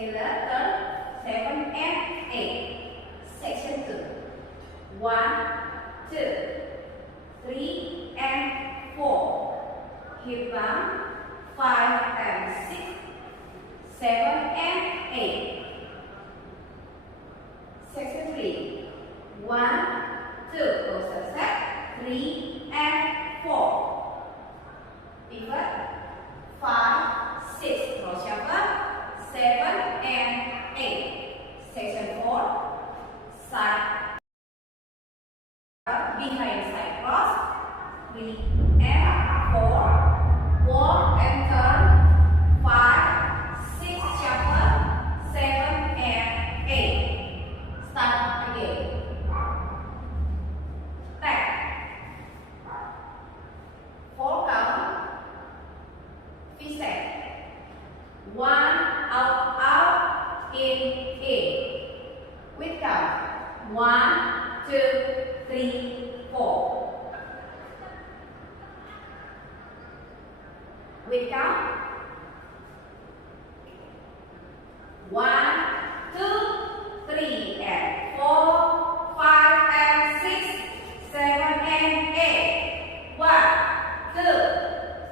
together. Turn 7 and 8. Section 2. 1, 2, 3 and 4. Hip bump. 5 and 6. 7 and 8. Section 3. 1, 2. Closer step. 3 and 4. Pivot. 5, 6. Crossover. 7 and 8. Section 4. Side. Behind side cross. 3 and 4. Walk and turn. 5, 6. Shuffle. 7 and 8. Start again. Back. 4 count. Fist. 1 out, in. With count. 1, 2, 3, 4. With count. 1, 2, 3 and 4, 5 and 6, 7 and 8. 1, 2,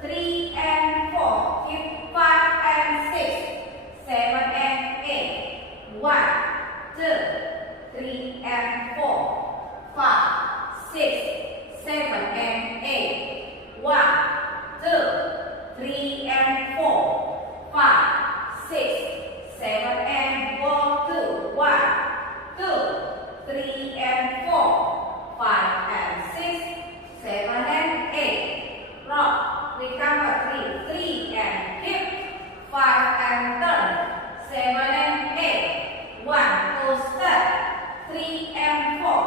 3 and 4. Keep 5 and 6, 7 and 8. 1, 2, 3 and 4, 5, 6, 7 and 8. 1, 2, 3 and 4, 5, 6, 7 and 4, 2. 1, 2, 3 and 4, 5 and 6, 7 and 8. Rock. Recover 3, 3 and hip. 5 and turn. 7 and 8. 1, 2 step. 3 and 4,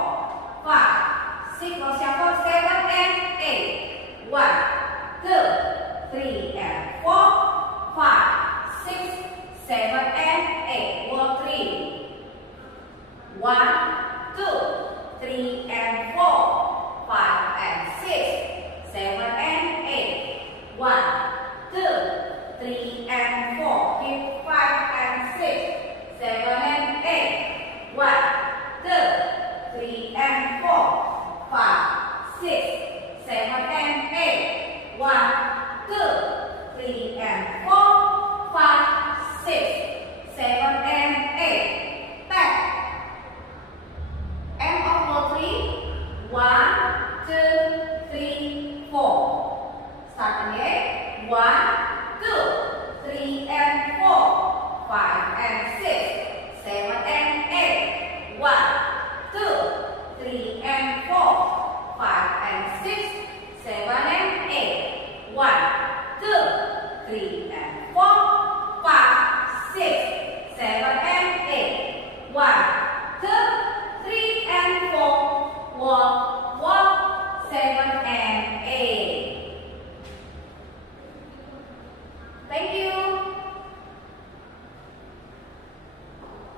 5, 6. Go shuffle. 7 and 8. 1, 2, 3 and 4, 5, 6, 7 and 8. Walk 3. 1, 2, 3 and 4, 5 and 6, 7 and 8. 1, 2, 3 and 4. Keep 5 and 6, 7 and 8. 1, 2, 3 and 4, 5, 6, 7 and 8. 1, 2, 3 and 4, 5, 6, 7 and 8. Back. End of row 3. 1, 2, 3, 4. Start again. 1, 2, 3 and 4, 5 and 6, 7 and 8. 1, 2, 3 and 4, 5 and 6, 7 and 8. 1, 2, 3